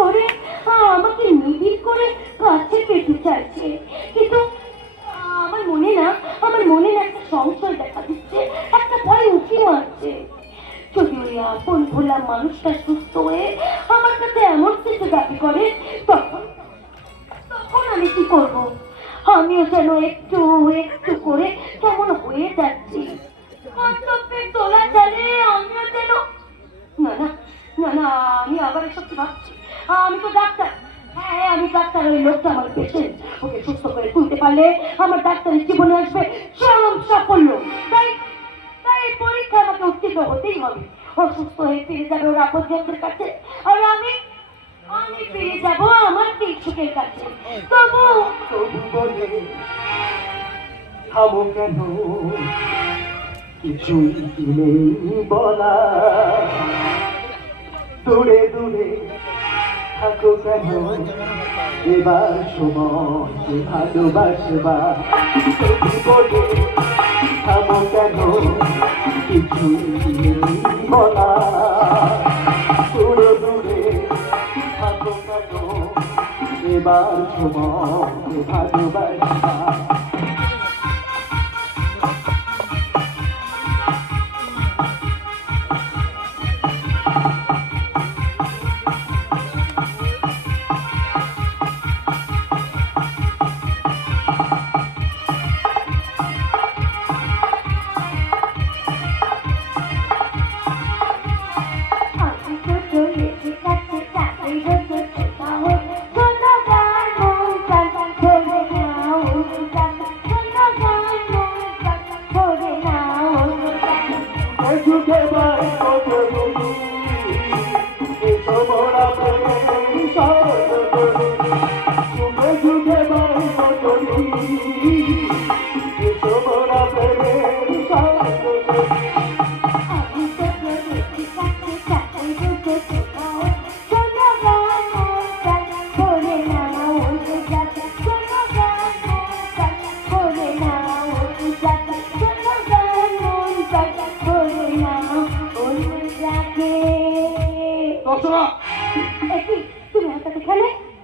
করে আমাকে নিবিড় করে কাছে পেতে চাইছে, কিন্তু আমার মনে না একটা সংশয় দেখা দিচ্ছে, একটা ভয় উঁকি মারছে। যদি ওই আপন ভোলা মানুষটা সুস্থ হয়ে আমার কাছে এমন কিছু দাবি করে, তখন আমি কি করব? আমিও যেন একটু একটু করে কেমন হয়ে যাচ্ছি। কর্তব্যের তোলা চালে আমিও যেন না না না না, আমি আবার এসব কি ভাবছি? আমি তো ডাক্তার। হ্যাঁ, আমি ডাক্তার। ওই লোকটা আমার পেশেন্ট, ওকে সুস্থ করে তুলতে পারলে আমার ডাক্তারের জীবনে আসবে চরম সাফল্য। তাই তাই পরীক্ষা আমাকে উত্তীর্ণ হতেই হবে। ও সুস্থ হয়ে ফিরে যাবে ওর আপনজনদের কাছে, আর আমি ফিরে যাবো আমার শিক্ষকের কাছে। তবু বলে থামো কেন, কিছুই নেই বলা, দূরে দূরে থাকো কেন, এবার সময় ভালোবাসবা। বলে থামো কেন, কিছুই নেই বলা, দূরে দূরে থাকো কেন, এবার সময় ভালোবাসবা।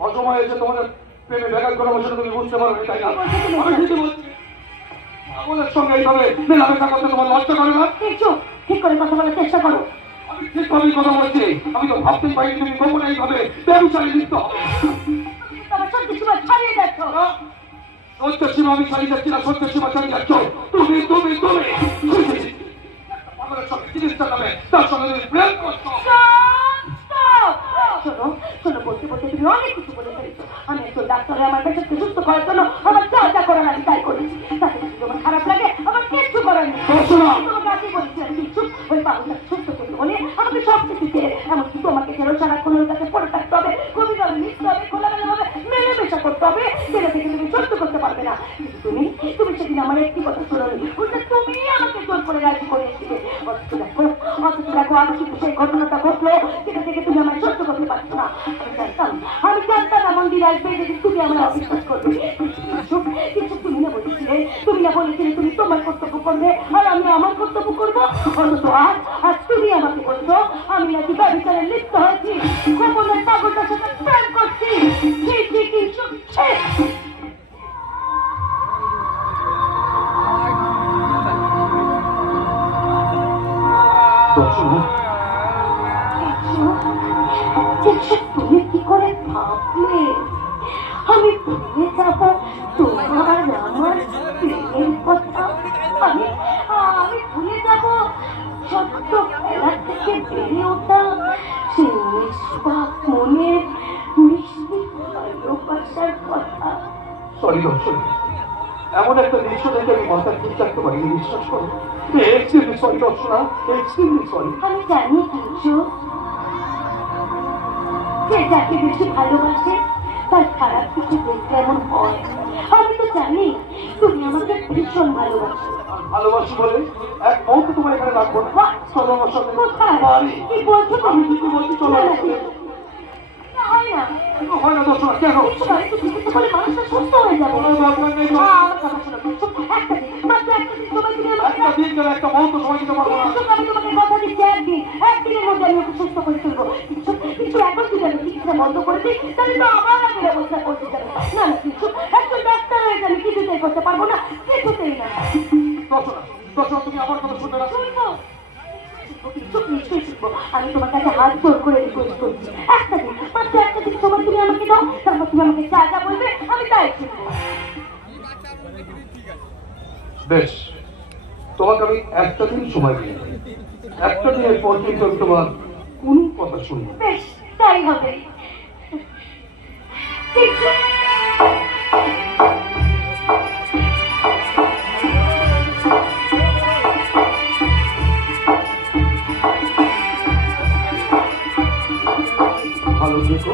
অসময় এসে তোমাদের প্রেমে ব্যাঘাত করা বসে তুমি বুঝতে পারবে, তাই না? আমি ঠিকই বলছি। আমাদের সঙ্গে এইভাবে মেলামেশা করতে তোমার লজ্জা করে না? ঠিক করে কথা বলার চেষ্টা করো। আমি ঠিকভাবেই কথা বলছি। আমি তো ভাবতেই পারি তুমি কখন এইভাবে ব্যবসায়ী লিপ্ত হবে। তোমার সত্যি সময় ছাড়িয়ে যাচ্ছ। সত্য সীমা আমি ছাড়িয়ে যাচ্ছি না, সত্য সীমা ছাড়িয়ে যাচ্ছ তুমি তুমি তুমি আমাদের সঙ্গে চিকিৎসা নামে তার সঙ্গে তুমি প্রেম করছো। শোনো শোনো, বলতে বলতে তুমি অনেক কিছু বলে ফেলেছো। আমি একজন ডাক্তার, আমার পেশেন্টকে সুস্থ করার জন্য আমার যা যা করার আমি তাই করেছি। তাতে যদি তোমার খারাপ লাগে আমার কিচ্ছু করার নেই। তোমাকে আগে বলেছিলাম কিছু, ওই পাগলটাকে সুস্থ করতে হলে আমাকে সব কিছু দিয়ে, এমনকি তোমাকে যেন সারাক্ষণ ওর কাছে পড়ে থাকতে হবে, কবিতা লিখতে হবে, খোলামেলা ভাবে মেলামেশা করতে হবে, যেটা থেকে তুমি সহ্য করতে পারবে না। কিন্তু তুমি সেদিন আমার একটি কথা শোনোনি, উল্টা তুমি আমাকে জোর করে রাজি করিয়েছিলে। অথচ দেখো আমি কিন্তু সেই ঘটনাটা ঘটলো, যেটা থেকে তুমি আমার সহ্য করতে পারছো না। আমি জানতাম এমন দিন আসবে যেদিন তুমি আমার অবিশ্বাস করবে। কিন্তু তুমি না বলেছিলে তুমি তোমার কর্তব্য করবে আর আমি আমার কর্তব্য করবো। অথচ আজ তুমি আমাকে বলছো আমি নাকি ব্যভিচারে লিপ্ত হয়েছি, গোপনের পাগলটার সাথে প্রেম করছি। তুমি কি করে ভাবলে আমি ভুলে যাব তোমার আমার প্রেমের কথা? আমি ভুলে যাব ছোট্ট খেলা থেকে বেড়ে ওঠা সেই নিষ্পাপ মনের মিষ্টি ভালোবাসার কথা। সরি দর্শন, এমন একটা দৃশ্য দেখে আমি মাথা ঠিক রাখতে পারিনি, বিশ্বাস করো। Extremely sorry Darshana, extremely sorry. আমি জানি কিছু, যে যাকে বেশি ভালোবাসে তার খারাপ কিছু দেখতে এমন হয়। আমি তো জানি তুমি আমাকে ভীষণ ভালোবাসো। ভালোবাসি বলে এক মুহূর্তে তোমার এখানে রাখবো না। চলো আমার সঙ্গে। কি বলছো আমি কিছু বলছি, চলো। হয় না হয় না দর্শনা, কেন? কিছু চিকিৎসা করে মানুষটা সুস্থ হয়ে যাবে। কোনো দরকার নেই। আমার কথা শোনো, একটা দিন মাত্র একটা দিন সময় তুমি আমাকে একটা দিন গেলে একটা মুহূর্ত সময় দিতে পারবো না। কিন্তু আমি তোমাকে কথা দিচ্ছি একদিনের মধ্যে আমি ওকে সুস্থ করে তুলবো। কিন্তু এখন তুই যাবে চিকিৎসা বন্ধ করে দিই, তাহলে তো আমার আগের অবস্থা করতে যাবে। না না কিন্তু একজন ডাক্তার হয়ে আমি কিছুতেই করতে পারবো না, কিছুতেই না। দর্শনা, তুমি আমার কথা শুনবে না? শুনবো, নিশ্চয়ই শুনবো। আমি তোমার কাছে হাত জোর করে রিকোয়েস্ট করছি, একটা দিন, মাত্র একটা দিন সময় তুমি আমাকে দাও, তারপর তুমি আমাকে যা যা বলবে আমি তাই শুনবো। বেশ, তোমাকে আমি একটা দিন সময় দিই। একটা দিনের পর কিন্তু আমি তোমার কোন কথা শুনবো। বেশ, তাই হবে। ঠিক আছে। ভালো থেকো।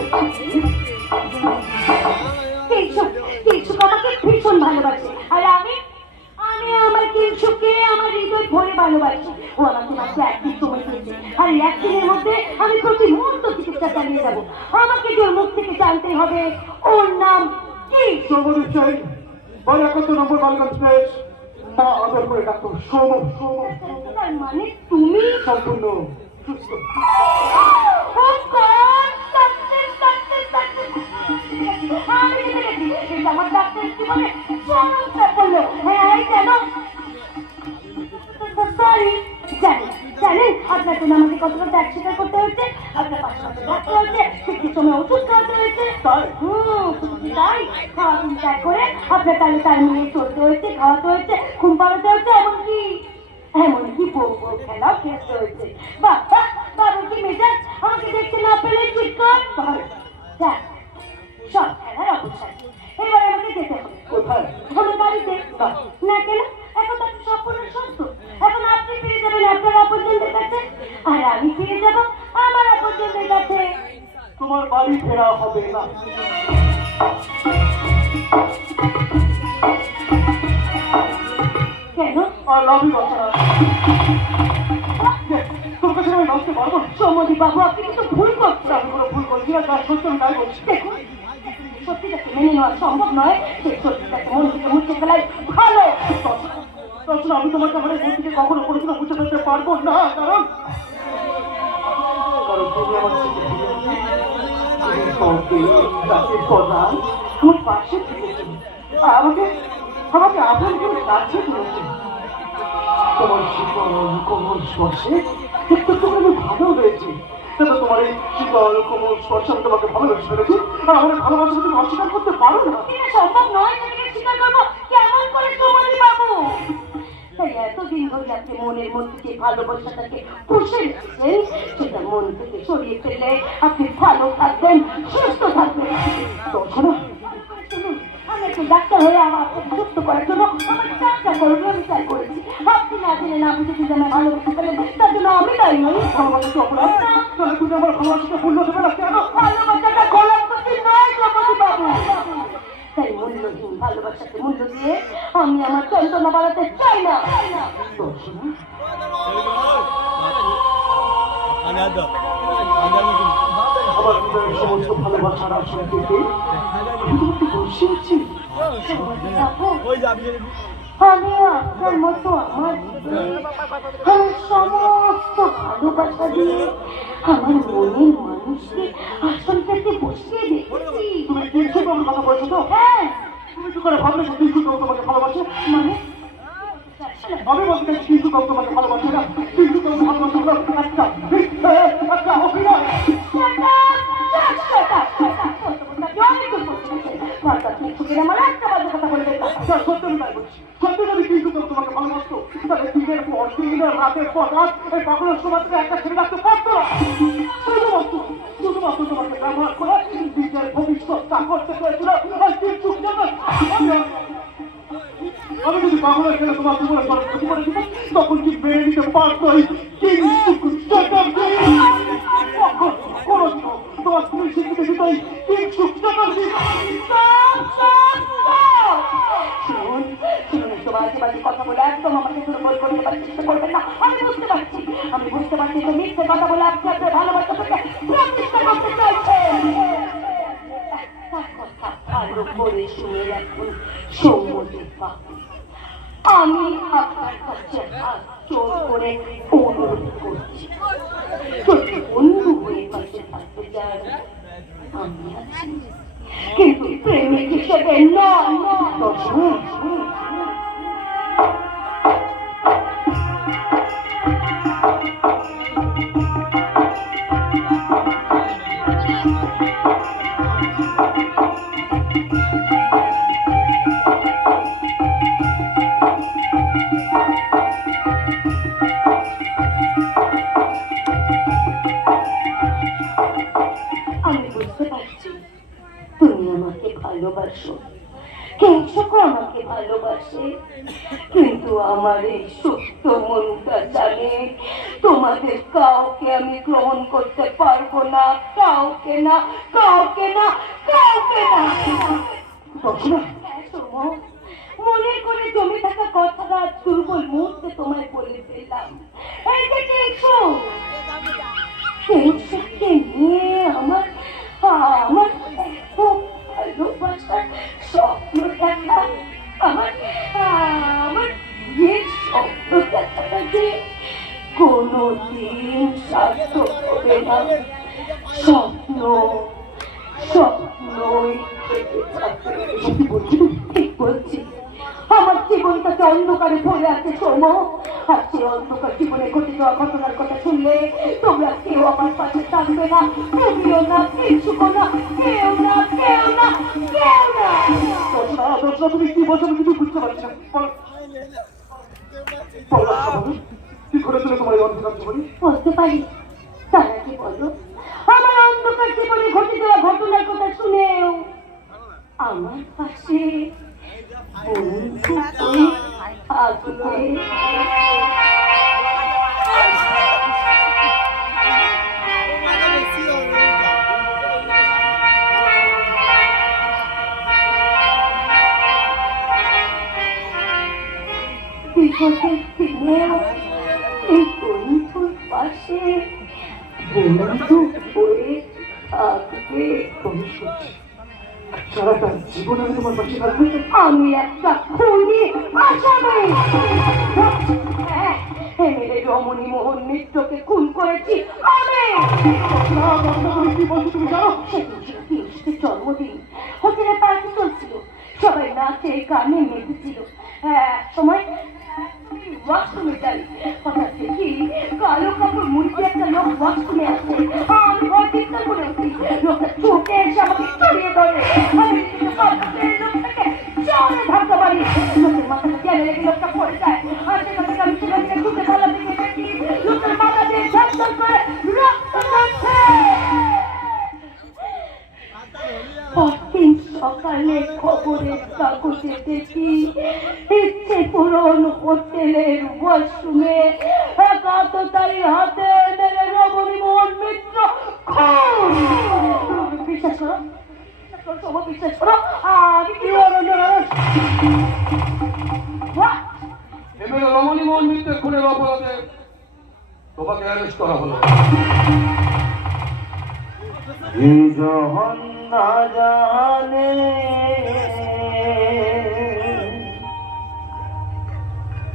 কিলসুক আমাকে ভীষণ ভালোবাসে, আর আমি আমার কিলসুককে আমার হৃদয় ভরে ভালোবাসি। ও আমাকে মাত্র একদিন সময় দিয়েছে, আর এই একদিনের মধ্যে আমি প্রতি মুহূর্ত চিকিৎসা চালিয়ে যাবো। আমাকে যে ওর মুখ থেকে জানতে হবে ওর নাম কি। সৌমদীপ চাই, 71 নম্বর বালগঞ্জ প্লেস, মা আদর করে ডাক্তার সৌম। তার মানে তুমি সম্পূর্ণ সুস্থ। Oh God! আমি জেনে গেছি, এটা আমার ডাক্তার জীবনে চরম সাফল্য। হ্যাঁ, কেন? সরি, জানেন আপনার জন্য আমাকে কতটা ত্যাগ স্বীকার করতে হয়েছে, আপনার পাশাপাশি থাকতে হয়েছে, ঠিক সময় ওষুধ খাওয়াতে হয়েছে। তাই খাওয়া ঘুম ত্যাগ করে আপনার তালে তাল মিলিয়ে চলতে হয়েছে, খাওয়াতে হয়েছে, ঘুম পাড়াতে হয়েছে, এমনকি বউ খেলাও খেলতে হয়েছে। বাবা কি মেজাজ, আমাকে দেখতে না পেলে চিৎকার। সব খেলার অবসান, এবার আমাকে যেতে হবে। কোথায়? আমার বাড়িতে। না কেন? এখন তো আমি সম্পূর্ণ সুস্থ। এখন আপনি ফিরে যাবেন আপনার আপনজনদের কাছে, আর আমি ফিরে যাব আমার আপনজনদের কাছে। তোমার বাড়ি ফেরা হবে না। কেন? আর লাভই বাঁচা তোর কাছে আমি বাঁচতে পারবো না। সৌমদীপ বাবু, আপনি কিন্তু ভুল করছেন। আমি কোনো ভুল করছি না, যা সত্যি আমি তাই বলছি। দেখুন, সত্যিটাকে মেনে নেওয়া সম্ভব নয়, সেই সত্যিটাকে মন থেকে মুছে ফেলাই ভালো। দর্শন, আমি তোমাকে আমার মন থেকে কখনো কোনোদিনও মুছে ফেলতে পারবো না, কারণ তুমি আমার প্রধান আমার পাশে থেকেছে, আমাকে আপন করে কাছে তুলেছে। তোমার শীতল কোমল স্পর্শে একটু আমি ভালো হয়েছি। দাদা, তোমার এই শীতল কোমল স্পর্শে আমি তোমাকে ভালোবেসে ফেলেছি, আর আমার ভালোবাসা তুমি অস্বীকার করতে পারো না। এটা সম্ভব নয়, সেটাকে স্বীকার করবো কেমন করে সৌমদীপ বাবু? তাই এতদিন ধরে আপনি মনের মধ্যে যে ভালোবাসাটাকে পুষে রেখেছেন, সেটা মন থেকে সরিয়ে ফেললে আপনি ভালো থাকবেন, সুস্থ থাকবেন। দর্শনা, শুনুন, আমি একটু ডাক্তার হয়ে আমার সুস্থ করার জন্য আমার চেষ্টা করবো, আমি তাই করেছি। আপনি না জেনে না বুঝে যদি আমায় ভালোবেসে ফেলেন, তার জন্য আমি তাই নই। ভালোবাসা কি অপরাধ? তাহলে তুমি আমার ভালোবাসাকে মূল্য দেবে না কেন? ভালোবাসাটা গোলাপ করতে নয় সৌমদীপ বাবু। তাই মূল্যহীন ভালোবাসাকে মূল্য দিয়ে আমি আমার যন্ত্রণা বাড়াতে চাই না। দর্শনা, আমার হৃদয়ের সমস্ত ভালোবাসার আসন থেকে আমি তোমাকে বসে আছি। আমি আপনার মতো আমার সমস্ত ভালোবাসা দিয়ে আমার মনের মানুষকে আসন থেকে বসিয়ে দেখেছি। তুমি কিছু তোমার কথা বলছো তো? হ্যাঁ, তুমি কি করে ভাবলে যে কিছু তোমাকে ভালোবাসে? মানে আমি বলতে চাইছি কিছু তোমাকে ভালোবাসে না, কিছু তোমাকে ভালোবাসে না একটা অভিনয়। সত্যি আমি তাই বলছি। সত্যি যদি কিছু তোমাকে ভালোবাসতো, তাহলে দিনের পর দিন রাতের পর রাত এই পাগলের সময় থেকে একটা ছেড়ে রাখতে পারতো না। শুধুমাত্র তোমাকে ব্যবহার করে নিজের ভবিষ্যৎটা করতে চেয়েছিল। আর কিন্তু আমি যদি পাগলের ছেলে তোমার জীবনে ক্ষতি করে দিত, তখন কি মেনে নিতে পারতোই? তোমার স্ত্রী শিক্ষিত দিতই কিন্তু কথা বলে একদম আমাকে দুর্বল করে দেবার চেষ্টা করবেন না। আমি বুঝতে পারছি যে মিথ্যে কথা বলে আপনি আপনার ভালোবাসা থেকে প্রতিষ্ঠা করতে চাইছেন। ভালো করে শুনে রাখুন সৌমদীপ বাবু, আমি আপনার কাছে হাত জোর করে অনুরোধ করছি, যদি বন্ধু হয়ে পাশে থাকতে চান আমি আছি, কিন্তু প্রেমিক হিসেবে নয়। আমি বুঝতে পারছি তুমি আমাকে ভালোবাসো, কেউ আমাকে ভালোবাসে, কিন্তু আমার এই সুপ্ত মনটা জানে তোমাদের কাউকে আমি গ্রহণ করতে পারবো না, কাউকে না, কাউকে না, কাউকে না। মনে করে জমে থাকা কথাটা দুর্বল মুহূর্তে তোমায় বলে ফেললাম। এই যে দেখো কে নিয়ে আমার আমার খুব ভালোবাসার স্বপ্ন দেখা, আমার আমার যে স্বপ্ন দেখাটা যে কোনোদিন সার্থক হবে না, স্বপ্ন স্বপ্নই থেকে যাবে। ঠিক বলছি, আমার জীবনটাকে অন্ধকারে ভরে আছে সৌম, আর সে অন্ধকার জীবনে ঘটে যাওয়া ঘটনার কথা শুনলে তোমরা কেউ আমার পাশে থাকবে না, তুমিও না, কিছু না, কেউ না, কেউ না, কেউ না। তুমি কি বলছো আমি কিছু বুঝতে পারছি না। কি করেছিল তোমার এই অন্ধকার জীবনে? বলতে পারি, তারা কি বলো, আমার অন্ধকার জীবনে ঘটে যাওয়া ঘটনার কথা শুনেও আমার পাশে বন্ধু হয়ে থাকবে। বিপদের দিনেও এই বন্ধুর পাশে বন্ধু হয়ে থাকবে। সারাটা জীবন আমি তোমার পাশে থাকবো। আমি একটা খুনি আসামি। হ্যাঁ, এমএলএ রমণী মোহন মিত্রকে খুন করেছি আমি। কি বলছো তুমি জানো? সেদিন ছিল পিয়ুষের জন্মদিন, হোটেলে পার্টি চলছিল, সবাই নাচে গানে মেতেছিল। হ্যাঁ, সময় ওয়াশরুমে যাই, হঠাৎ দেখি কালো কাপড় মুড়িতে একটা লোক ওয়াশরুমে আসছে। আমি ভয় চিৎকার করে উঠি, লোকটা ছুটে এসে আমাকে জড়িয়ে ধরে। আমি লোকটাকে জোরে ধাক্কা মারি, লোকের মাথাটা জ্ঞানে লেগে লোকটা পড়ে যায়। আর সেখান থেকে আমি সেখান থেকে ঘুরতে পারলাম, দিকে দেখি লোকের মাথা দিয়ে ঝরঝর করে রক্ত নামছে। পরদিন সকালে খবরের কাগজে দেখি ইচ্ছে পূরণ হোটেলের ওয়াশরুমে একাত্তরীর হাতে মেরে রমণী মোহন মিত্র খুন। বিশ্বাস করো, বিশ্বাস করো, আমি কি এমএলএ রমণী মোহন মিত্রের খুনের অপরাধে তোমাকে অ্যারেস্ট করা হলো। জহন না জানে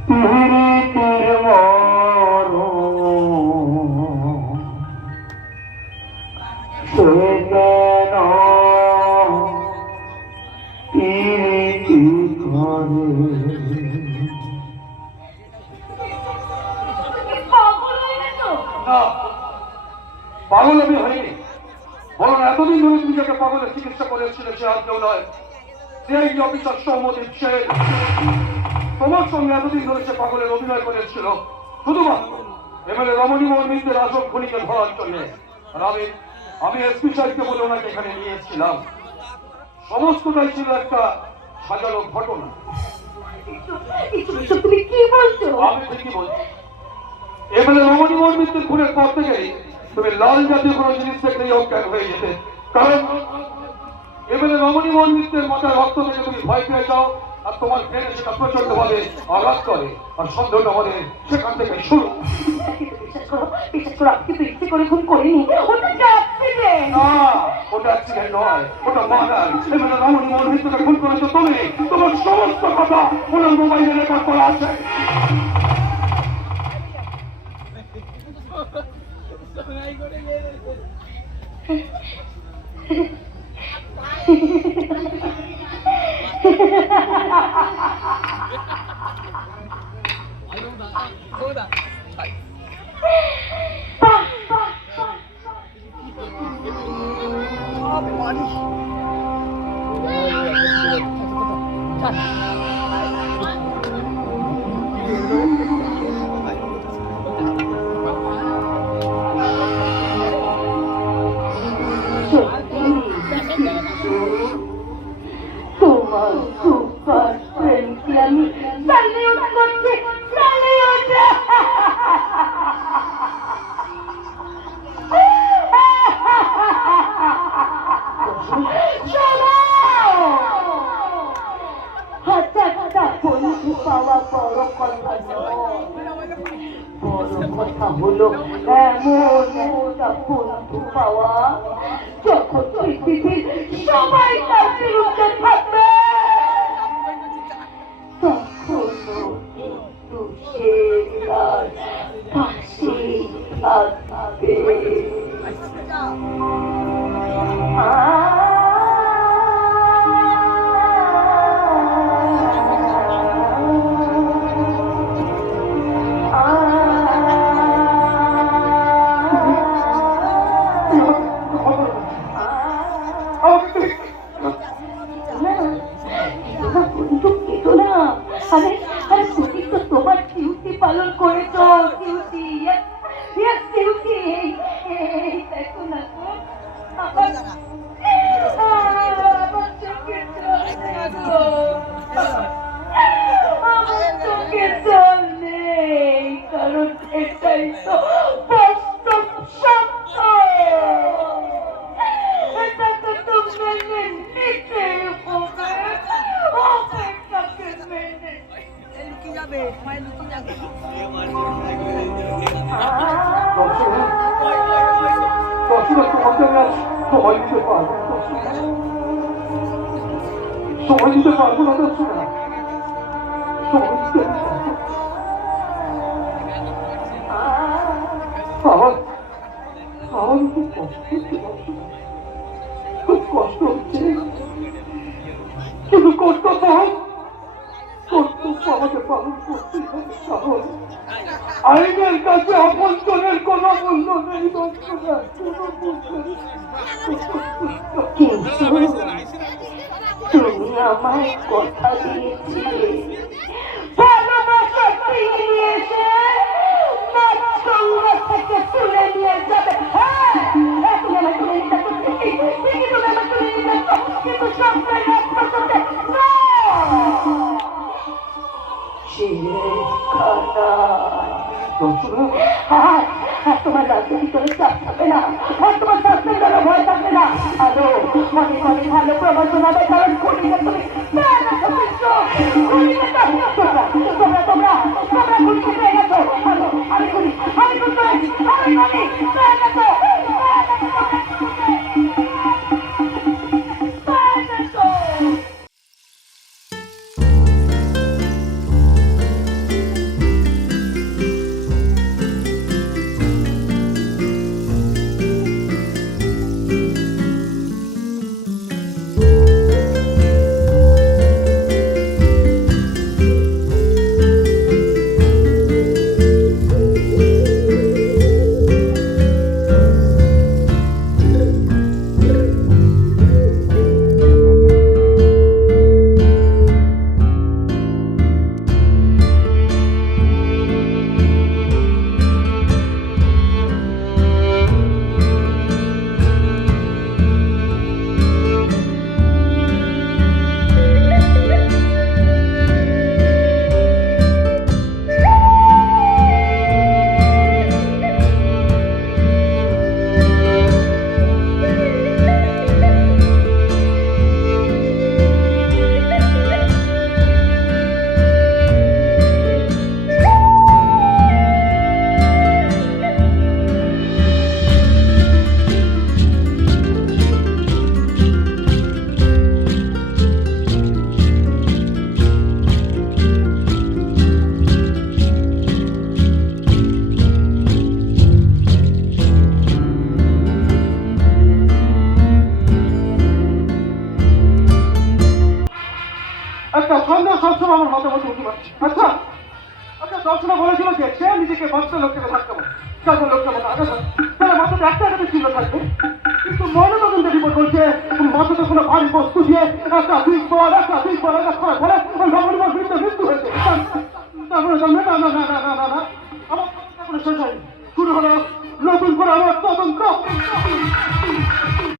পীড়িতের মরণ, সে কেন পীড়িতি করে। পাগল হয়ে গেছো? না, পাগল আমি হইনি, বরং এতদিন ধরে তুমি যাকে পাগলের চিকিৎসা করেছিলে সে আর কেউ নয়, সিআইডি অফিসার সৌম্যদীপ সেন। তোমার সঙ্গে এতদিন ধরে সে পাগলের অভিনয় করেছিল শুধুমাত্র এমএলএ রমণী মোহন মিত্রের আসল খুনিকে ধরার জন্য। আর আমি এসপি সাহেবকে বলে ওনাকে এখানে নিয়ে এসেছিলাম। সমস্তটাই ছিল একটা সাজানো ঘটনা। তুমি কি বলছো? আমি ঠিকই বলছি। এমএলএ রমণী মোহন মিত্রের খুনের পর থেকেই তুমি লাল জাতীয় কোনো জিনিস দেখলেই অজ্ঞান হয়ে যেতে, কারণ এমএলএ রমণী মোহন মিত্রের মাথায় রক্ত থেকে তুমি ভয় পেয়ে যাও, আর তোমার ব্রেনে সেটা প্রচন্ড ভাবে আঘাত করে, আর সন্দেহটা আমাদের সেখান থেকে শুরু। বিশ্বাস করো, বিশ্বাস করো, আমি কিন্তু ইচ্ছে করে খুন করিনি, ওটা অ্যাক্সিডেন্ট। না, ওটা অ্যাক্সিডেন্ট নয়, ওটা মার্ডার। এবারে রমণী মোহনকে খুন করেছো তুমি, তোমার সমস্ত কথা ওনার মোবাইলে রেকর্ড করা আছে। তোমার সুপার ফ্রেন্ডকে আমি স্যালিউট করছি, স্যালিউট। হাজারটা বন্ধু পাওয়া বড় কথা নয়, বড় কথা হলো এমন একটা বন্ধু পাওয়া যখন পৃথিবীর সবাই তার বিরুদ্ধে থাকবে, তখন কিন্তু সে তার পাশে থাকবে। তোমার ডিউটি পালন করেছো, ডিউটি ডিউটি। দেখো না তো আমার চোখে জল নেই, কারণ এটাই তো বাস্তব সত্য। এটাকে তো মেনে নিতে হবে, অপেক্ষাকে মেনে যাবে, সময় লুকিয়ে যাবে। সময় দিতে পারবো না, দর্শনা সময় দিতে আমার আমার খুব কষ্ট হচ্ছে, কিন্তু কর্তব্য আমাকে পালন করতে হবে। কারণ আইনের কাছে অপন্তনের কোনো মূল্য নেই, দর্শনা কোনো মূল্য নেই। তুমি আমায় কথা দিয়েছিলে ভালোবাসা ফিরিয়ে এসে মাছরাঙা থেকে তুলে নিয়ে যাবে। তুমি আমার তুলে নিতে ঠিকই, তুমি আমার তুলে নিতে, কিন্তু স্বপ্নের রাস্তা করতে তোমার রাজ্যের ভিতরে চাপ থাকবে না, আর তোমার স্বাস্থ্যের জন্য ভয় থাকবে না। আরো অনেক অনেক ভালো প্রবচন হবে, কারণ খুঁড়িতে তুমি তোমরা তোমরা তোমরা খুঁড়িতে পেয়ে গেছো। আমি খুঁড়ি, আমি খুঁড়ি, আমি খুঁড়ি পেয়ে গেছো। মতামত উঠে পাচ্ছি। আচ্ছা আচ্ছা, দর্শনা বলেছিল যে সে নিজেকে ভদ্রলোককে ধাক্কা মারে, তারপর লোকটা মতো আঘাত হয়, তাহলে মাথাতে একটা আঘাতের চিহ্ন থাকবে। কিন্তু ময়নাতদন্ত রিপোর্ট বলছে মাথাতে কোনো ভারী বস্তু দিয়ে একাধিকবার আঘাত করার ফলে ওই ভগবানের মৃত্যু হয়েছে। তারপরে না না না না না না না না আমার এখনো শেষ হয়নি।